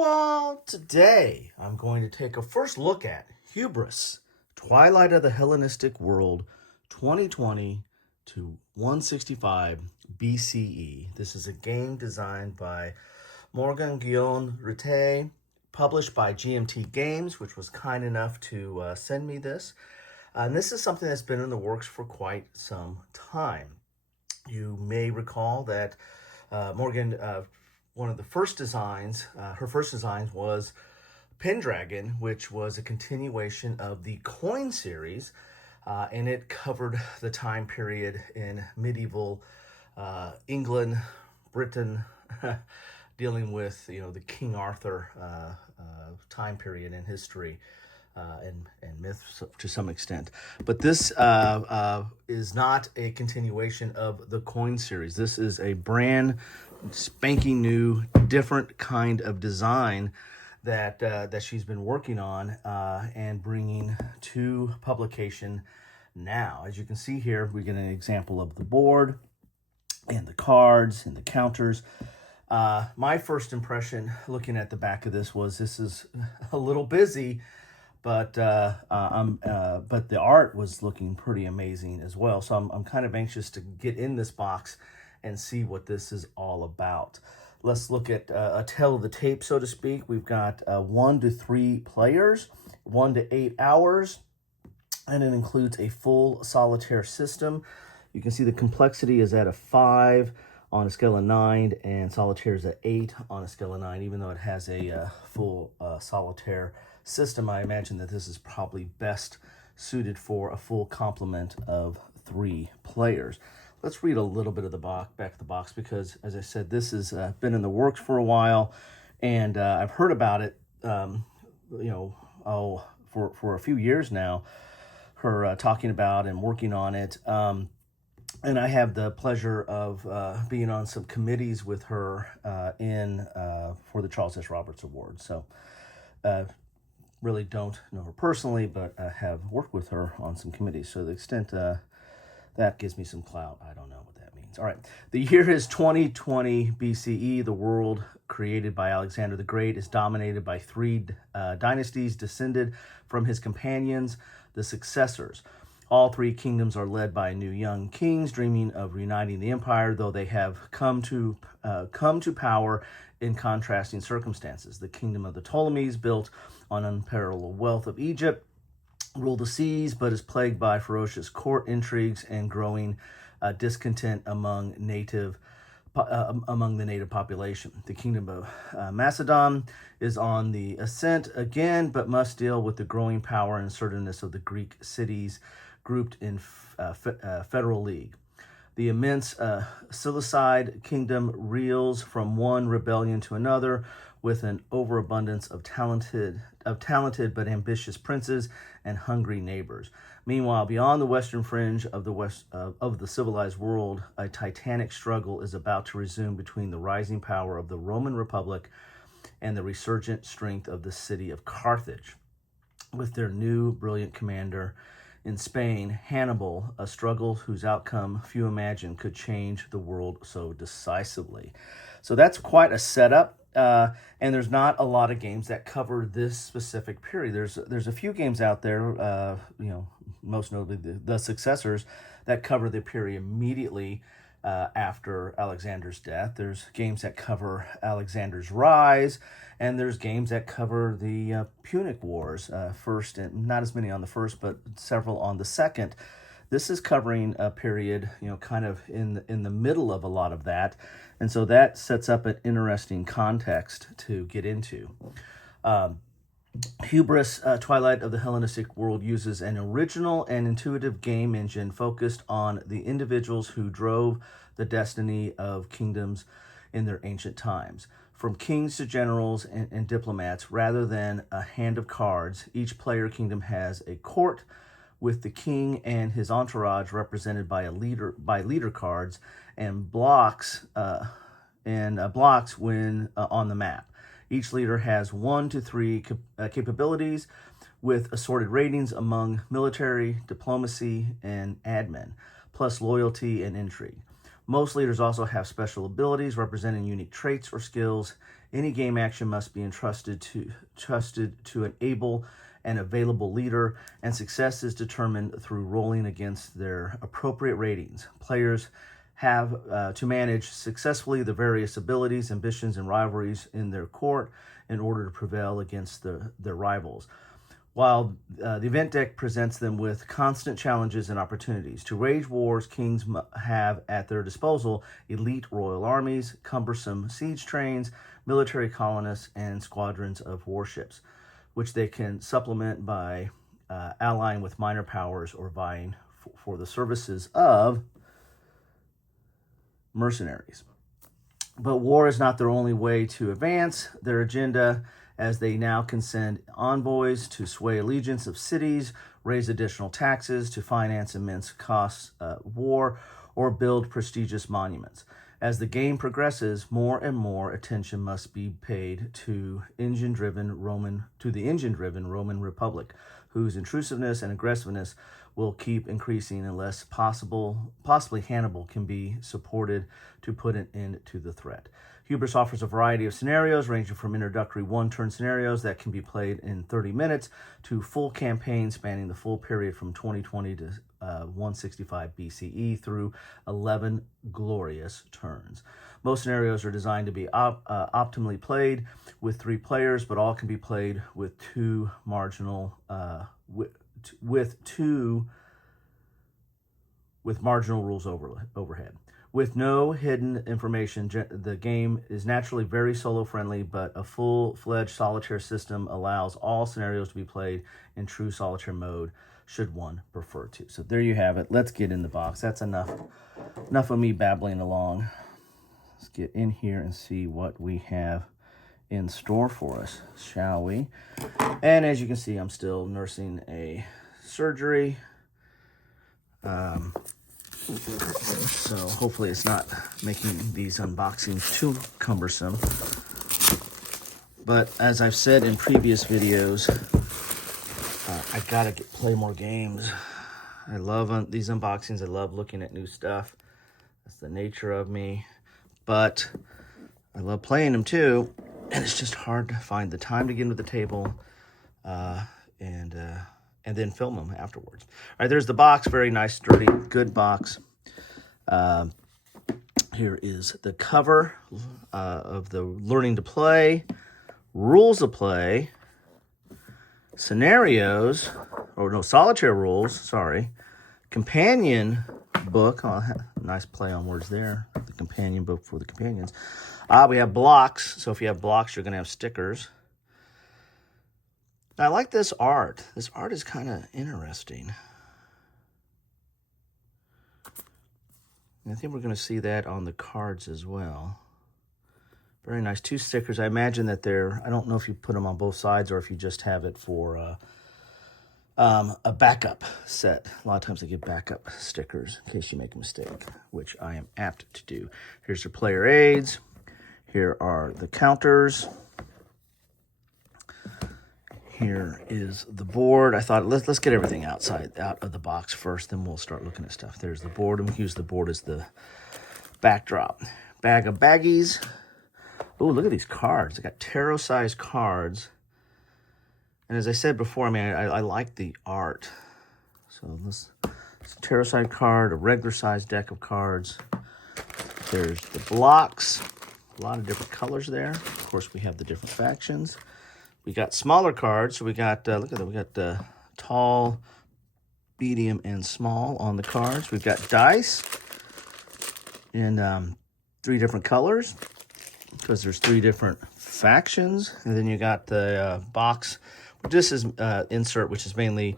Hello all! Today I'm going to take a first look at Hubris, Twilight of the Hellenistic World, 2020 to 165 BCE. This is a game designed by Morgane Gouyon-Rety, published by GMT Games, which was kind enough to send me this. And this is something that's been in the works for quite some time. You may recall that Morgane, one of the first designs, her first design was Pendragon, which was a continuation of the coin series, and it covered the time period in medieval England, Britain, dealing with the King Arthur time period in history. And myths to some extent. But this is not a continuation of the coin series. This is a brand spanking new, different kind of design that she's been working on and bringing to publication now. As you can see here, we get an example of the board and the cards and the counters. My first impression looking at the back of this was this is a little busy, but the art was looking pretty amazing as well. So I'm kind of anxious to get in this box and see what this is all about. Let's look at a tale of the tape, so to speak. We've got 1 to 3 players, 1 to 8 hours, and it includes a full solitaire system. You can see the complexity is at a 5 on a scale of 9, and solitaire is at 8 on a scale of 9, even though it has a full solitaire system. I imagine that this is probably best suited for a full complement of 3 players. Let's read a little bit of the back of the box, because, as I said, this has been in the works for a while, and I've heard about it, for a few years now, her talking about and working on it. And I have the pleasure of being on some committees with her for the Charles S. Roberts Award. So really don't know her personally, but have worked with her on some committees. So to the extent that gives me some clout, I don't know what that means. All right, the year is 2020 BCE. The world created by Alexander the Great is dominated by 3 dynasties descended from his companions, the successors. All 3 kingdoms are led by new young kings dreaming of reuniting the empire, though they have come to power in contrasting circumstances. The kingdom of the Ptolemies, built on unparalleled wealth of Egypt, ruled the seas, but is plagued by ferocious court intrigues and growing discontent among the native population. The kingdom of Macedon is on the ascent again, but must deal with the growing power and assertiveness of the Greek cities grouped in federal league. The immense Seleucid kingdom reels from one rebellion to another, with an overabundance of talented but ambitious princes and hungry neighbors. Meanwhile, beyond the western fringe of the civilized world, a titanic struggle is about to resume between the rising power of the Roman Republic and the resurgent strength of the city of Carthage, with their new brilliant commander in Spain, Hannibal, a struggle whose outcome few imagine could change the world so decisively. So that's quite a setup. And there's not a lot of games that cover this specific period. There's a few games out there, most notably the successors, that cover the period immediately after Alexander's death. There's games that cover Alexander's rise, and there's games that cover the Punic Wars first, and not as many on the first, but several on the second. This is covering a period, kind of in the middle of a lot of that. And so that sets up an interesting context to get into. Hubris, Twilight of the Hellenistic World, uses an original and intuitive game engine focused on the individuals who drove the destiny of kingdoms in their ancient times. From kings to generals and diplomats, rather than a hand of cards, each player kingdom has a court, with the king and his entourage represented by leader cards and blocks when on the map. Each leader has 1 to 3 capabilities, with assorted ratings among military, diplomacy, and admin, plus loyalty and intrigue. Most leaders also have special abilities representing unique traits or skills. Any game action must be entrusted to an able and available leader, and success is determined through rolling against their appropriate ratings. Players have to manage successfully the various abilities, ambitions, and rivalries in their court in order to prevail against their rivals. While the event deck presents them with constant challenges and opportunities. To wage wars, kings have at their disposal elite royal armies, cumbersome siege trains, military colonists, and squadrons of warships, which they can supplement by allying with minor powers or vying for the services of mercenaries. But war is not their only way to advance their agenda, as they now can send envoys to sway allegiance of cities, raise additional taxes to finance immense costs war, or build prestigious monuments. As the game progresses, more and more attention must be paid to the engine-driven Roman Republic, whose intrusiveness and aggressiveness will keep increasing unless possibly Hannibal can be supported to put an end to the threat. Hubris offers a variety of scenarios ranging from introductory one-turn scenarios that can be played in 30 minutes to full campaigns spanning the full period from 2020 to 165 BCE through 11 glorious turns. Most scenarios are designed to be optimally played with 3 players, but all can be played with marginal rules overhead. With no hidden information, the game is naturally very solo-friendly, but a full-fledged solitaire system allows all scenarios to be played in true solitaire mode, should one prefer to. So there you have it. Let's get in the box. That's enough of me babbling along. Let's get in here and see what we have in store for us, shall we? And as you can see, I'm still nursing a surgery. So hopefully it's not making these unboxings too cumbersome. But as I've said in previous videos, I gotta play more games. I love these unboxings. I love looking at new stuff. That's the nature of me. But I love playing them too. And it's just hard to find the time to get into the table and then film them afterwards. All right, there's the box. Very nice, sturdy, good box. Here is the cover of the Learning to Play, Rules of Play, Scenarios, Solitaire Rules, sorry, Companion Book. Oh, nice play on words there. The companion book for the companions. We have blocks. So if you have blocks, you're going to have stickers. Now, I like this art. This art is kind of interesting. And I think we're going to see that on the cards as well. Very nice. 2 stickers. I imagine that I don't know if you put them on both sides or if you just have it for a backup set. A lot of times they give backup stickers in case you make a mistake, which I am apt to do. Here's your player aids. Here are the counters. Here is the board. I thought let's get everything out of the box first, then we'll start looking at stuff. There's the board, and we use the board as the backdrop. Bag of baggies. Oh, look at these cards. I got tarot-sized cards. And as I said before, I mean, I like the art. So it's a tarot-sized card, a regular-sized deck of cards. There's the blocks. A lot of different colors there. Of course, we have the different factions. We got smaller cards. So we got, look at that. We got the tall, medium, and small on the cards. We've got dice in 3 different colors because there's 3 different factions. And then you got the box. This is insert, which is mainly,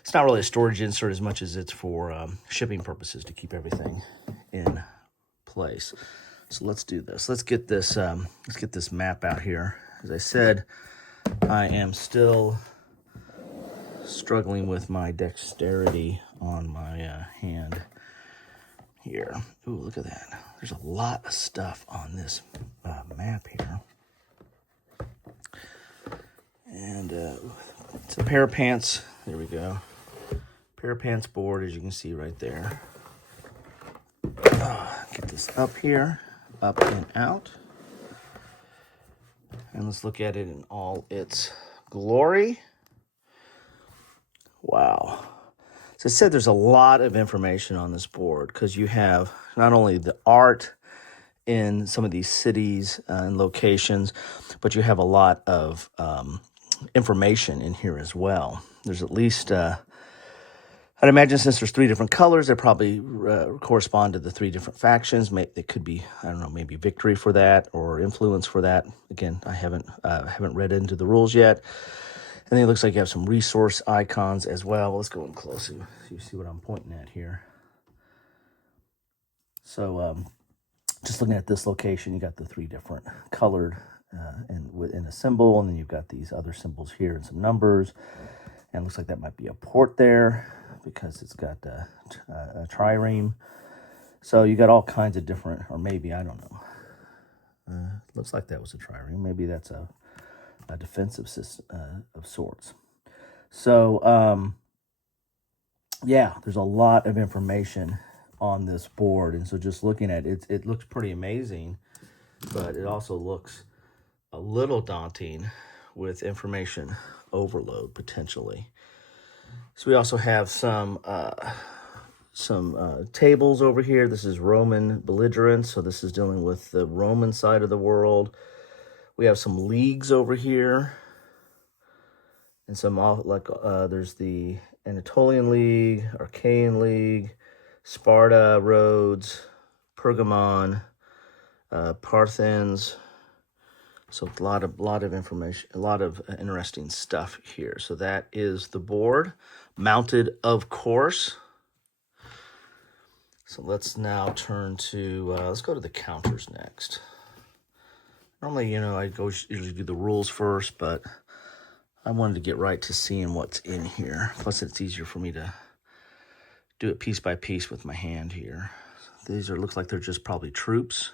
it's not really a storage insert as much as it's for shipping purposes to keep everything in place. So let's do this. Let's get this map out here. As I said, I am still struggling with my dexterity on my hand here. Ooh, look at that. There's a lot of stuff on this map here. And it's a pair of pants. There we go. Pair of pants board, as you can see right there. Get this this up here, up and out. And let's look at it in all its glory. Wow. So I said there's a lot of information on this board because you have not only the art in some of these cities and locations, but you have a lot of information in here as well. There's at least, I'd imagine since there's 3 different colors, they probably correspond to the 3 different factions. It could be, I don't know, maybe victory for that or influence for that. Again, I haven't read into the rules yet. And then it looks like you have some resource icons as well. Let's go in close so you see what I'm pointing at here. So just looking at this location, you got the 3 different colored and within a symbol, and then you've got these other symbols here and some numbers. And it looks like that might be a port there because it's got a trireme. So you got all kinds of different, or maybe, I don't know. Looks like that was a trireme. Maybe that's a defensive system of sorts. So, yeah, there's a lot of information on this board. And so just looking at it, it looks pretty amazing, but it also looks a little daunting with information overload potentially. So we also have some tables over here. This is Roman belligerents. So this is dealing with the Roman side of the world. We have some leagues over here, and some there's the Anatolian League, Achaean League, Sparta, Rhodes, Pergamon, Parthens. So a lot of information, a lot of interesting stuff here. So that is the board, mounted, of course. So let's now turn to let's go to the counters next. Normally, I usually do the rules first, but I wanted to get right to seeing what's in here. Plus, it's easier for me to do it piece by piece with my hand here. These looks like they're just probably troops.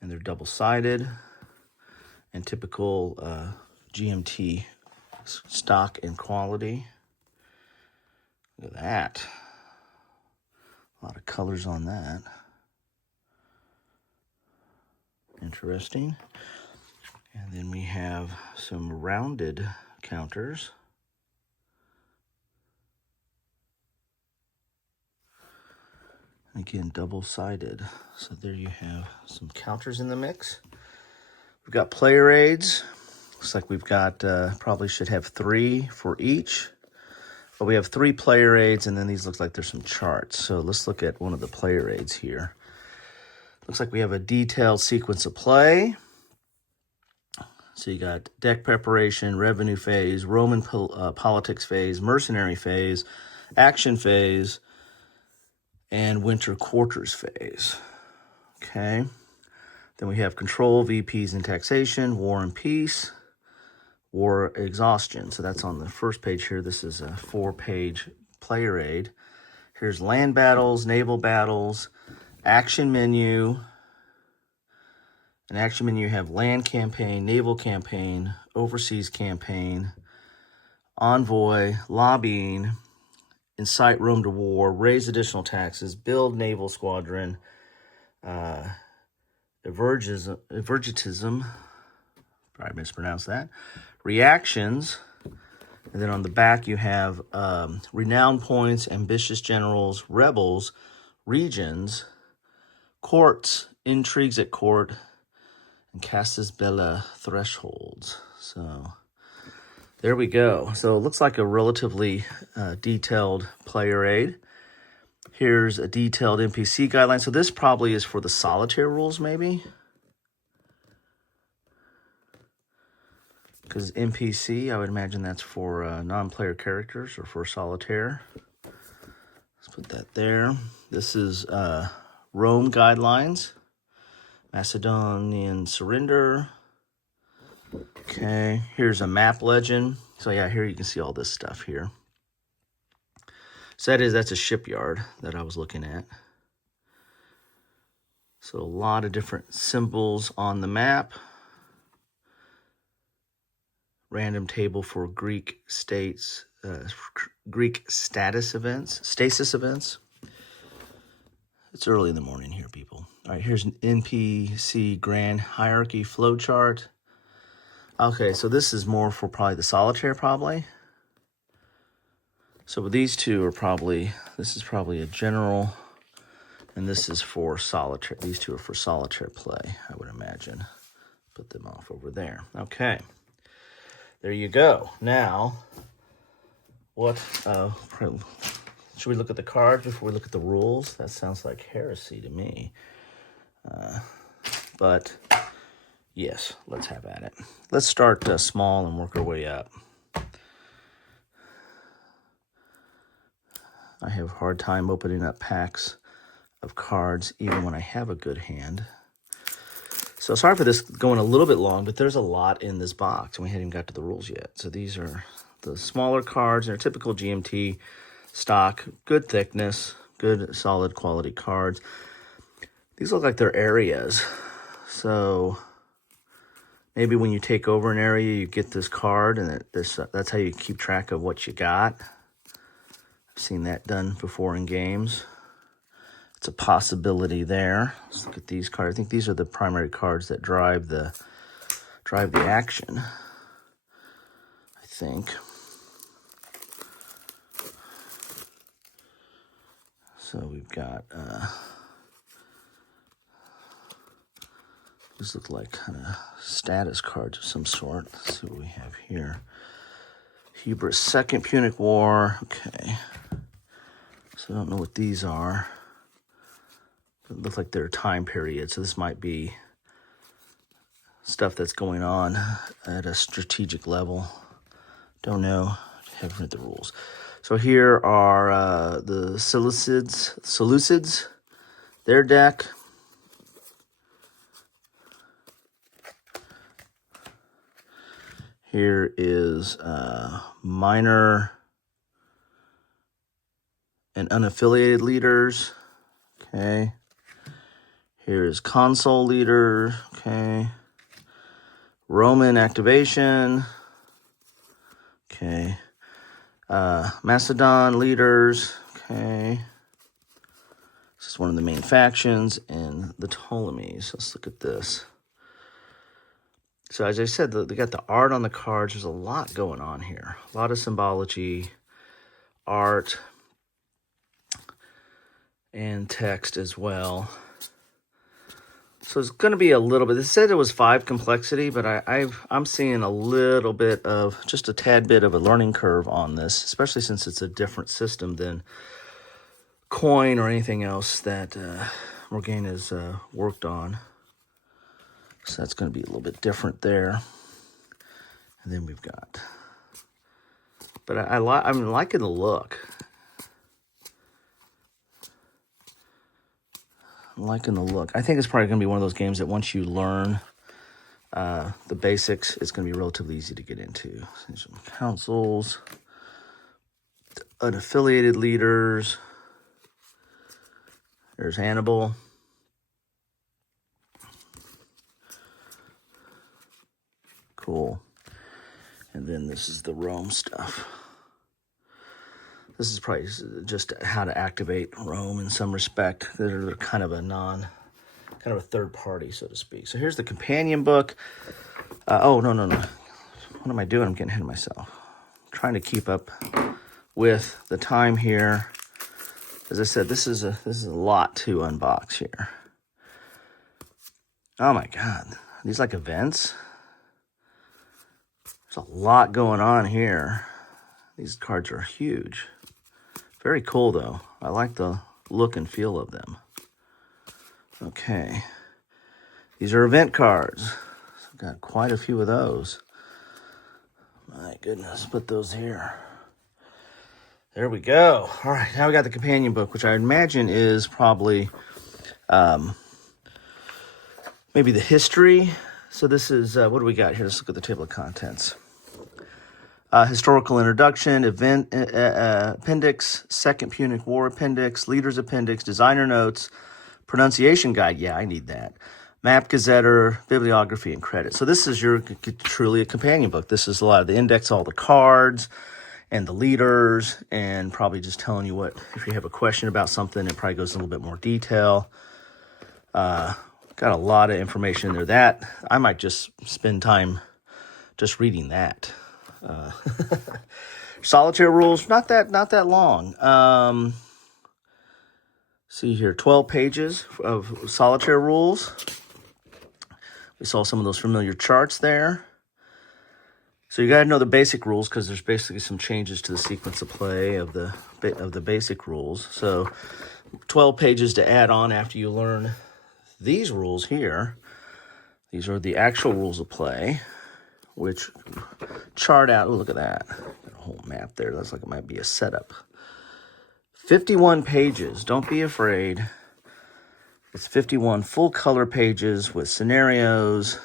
And they're double-sided and typical GMT stock and quality. Look at that. A lot of colors on that. Interesting. And then we have some rounded counters. Again, double-sided. So there you have some counters in the mix. We've got player aids. Looks like we've got, probably should have 3 for each. But we have 3 player aids, and then these look like there's some charts. So let's look at one of the player aids here. Looks like we have a detailed sequence of play. So you got deck preparation, revenue phase, Roman politics phase, mercenary phase, action phase, and winter quarters phase. Okay. Then we have control, VPs and taxation, war and peace, war exhaustion. So that's on the first page here. This is a 4-page player aid. Here's land battles, naval battles, action menu. An action menu, you have land campaign, naval campaign, overseas campaign, envoy, lobbying, incite Rome to war, raise additional taxes, build naval squadron, evergetism, probably mispronounced that, reactions, and then on the back you have renown points, ambitious generals, rebels, regions, courts, intrigues at court, and casus belli thresholds. So there we go. So it looks like a relatively detailed player aid. Here's a detailed NPC guideline. So this probably is for the solitaire rules, maybe. Because NPC, I would imagine that's for non-player characters or for solitaire. Let's put that there. This is Rome guidelines. Macedonian surrender. Okay, here's a map legend. So yeah, here you can see all this stuff here. So that's a shipyard that I was looking at. So a lot of different symbols on the map. Random table for Greek states, Greek stasis events. It's early in the morning here, people. All right, here's an NPC grand hierarchy flowchart. Okay, so this is more for probably the solitaire, probably. So these two are probably, this is probably a general, and this is for solitaire. These two are for solitaire play, I would imagine. Put them off over there. Okay, there you go. Now, what, should we look at the cards before we look at the rules? That sounds like heresy to me. But yes, let's have at it. Let's start small and work our way up. I have a hard time opening up packs of cards even when I have a good hand. So sorry for this going a little bit long, but there's a lot in this box and we haven't even got to the rules yet. So these are the smaller cards. They're typical GMT stock, good thickness, good solid quality cards. These look like they're areas. So maybe when you take over an area, you get this card, and that's how you keep track of what you got. I've seen that done before in games. It's a possibility there. Let's look at these cards. I think these are the primary cards that drive the action, I think. So we've got, these look like kind of status cards of some sort. Let's see what we have here. Hubris, Second Punic War. Okay. So I don't know what these are. It looks like they're time period. So this might be stuff that's going on at a strategic level. Don't know. Haven't read the rules. So here are the Seleucids, their deck. Here is minor and unaffiliated leaders. Okay. Here is consul leader. Okay. Roman activation. Okay. Macedon leaders. Okay. This is one of the main factions, and the Ptolemies. Let's look at this. So as I said, they got the art on the cards. There's a lot going on here. A lot of symbology, art, and text as well. So it's going to be a little bit. They said it was 5 complexity, but I'm seeing a little bit of, just a tad bit of a learning curve on this, especially since it's a different system than coin or anything else that Morgane has worked on. So that's going to be a little bit different there. And then we've got, but I'm liking the look. I'm liking the look. I think it's probably going to be one of those games that once you learn the basics, it's going to be relatively easy to get into. So there's some consuls, unaffiliated leaders. There's Hannibal. Cool. And then this is the Rome stuff. This is probably just how to activate Rome in some respect. They're kind of a third party, so to speak. So here's the companion book. No. What am I doing? I'm getting ahead of myself. I'm trying to keep up with the time here. As I said, this is a lot to unbox here. Oh my God. Are these like events? There's a lot going on here. These cards are huge. Very cool, though. I like the look and feel of them. Okay. These are event cards. I've got quite a few of those. My goodness, put those here. There we go. All right, now we got the companion book, which I imagine is probably maybe the history. So this is, what do we got here? Let's look at the table of contents. Historical introduction, event appendix, Second Punic War appendix, leaders appendix, designer notes, pronunciation guide. Yeah, I need that. Map gazetter, bibliography, and credit. So this is truly a companion book. This is a lot of the index, all the cards, and the leaders, and probably just telling you what, if you have a question about something, it probably goes in a little bit more detail. Got a lot of information in there. That I might just spend time just reading that. Solitaire rules, not that long. See here, 12 pages of solitaire rules. We saw some of those familiar charts there. So you got to know the basic rules because there's basically some changes to the sequence of play of the basic rules. So 12 pages to add on after you learn these rules here. These are the actual rules of play, which chart out. Oh, look at that. Got a whole map there. Looks like it might be a setup. 51 pages. Don't be afraid. It's 51 full color pages with scenarios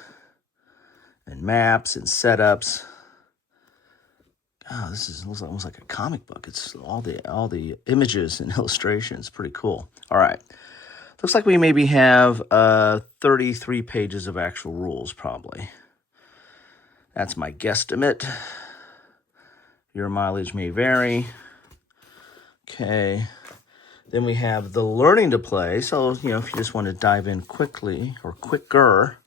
and maps and setups. Oh, this looks almost like a comic book. It's all the images and illustrations. Pretty cool. All right. Looks like we maybe have 33 pages of actual rules, probably. That's my guesstimate. Your mileage may vary. Okay. Then we have the learning to play. So, if you just want to dive in quickly or quicker,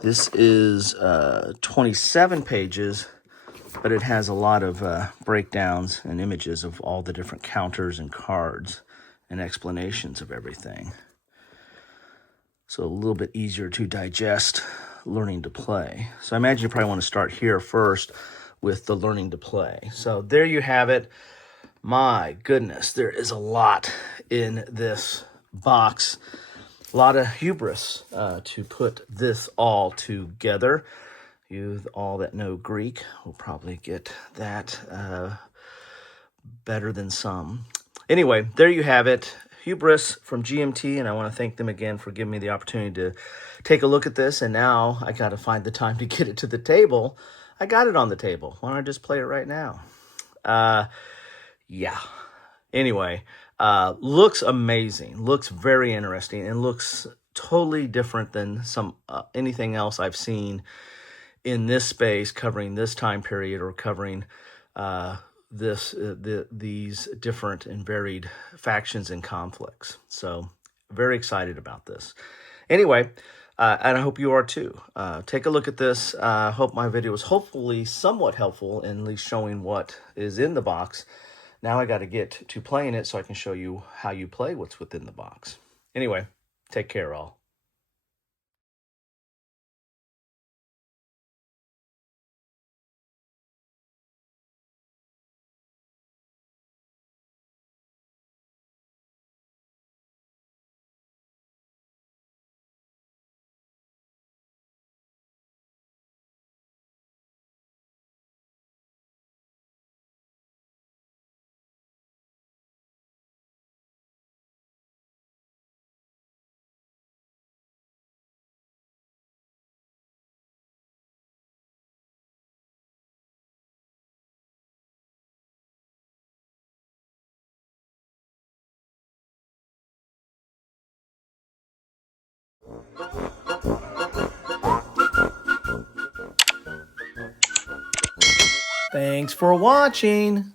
this is 27 pages. But it has a lot of breakdowns and images of all the different counters and cards and explanations of everything. So a little bit easier to digest learning to play. So I imagine you probably want to start here first with the learning to play. So there you have it. My goodness, there is a lot in this box. A lot of hubris to put this all together. You all that know Greek will probably get that better than some. Anyway, there you have it. Hubris from GMT, and I want to thank them again for giving me the opportunity to take a look at this. And now I got to find the time to get it to the table. I got it on the table. Why don't I just play it right now? Yeah. Anyway, looks amazing. Looks very interesting, and looks totally different than anything else I've seen in this space, covering this time period or covering these different and varied factions and conflicts. So very excited about this. Anyway, and I hope you are too. Take a look at this. I hope my video was hopefully somewhat helpful in at least showing what is in the box. Now I got to get to playing it so I can show you how you play what's within the box. Anyway, take care all. Thanks for watching.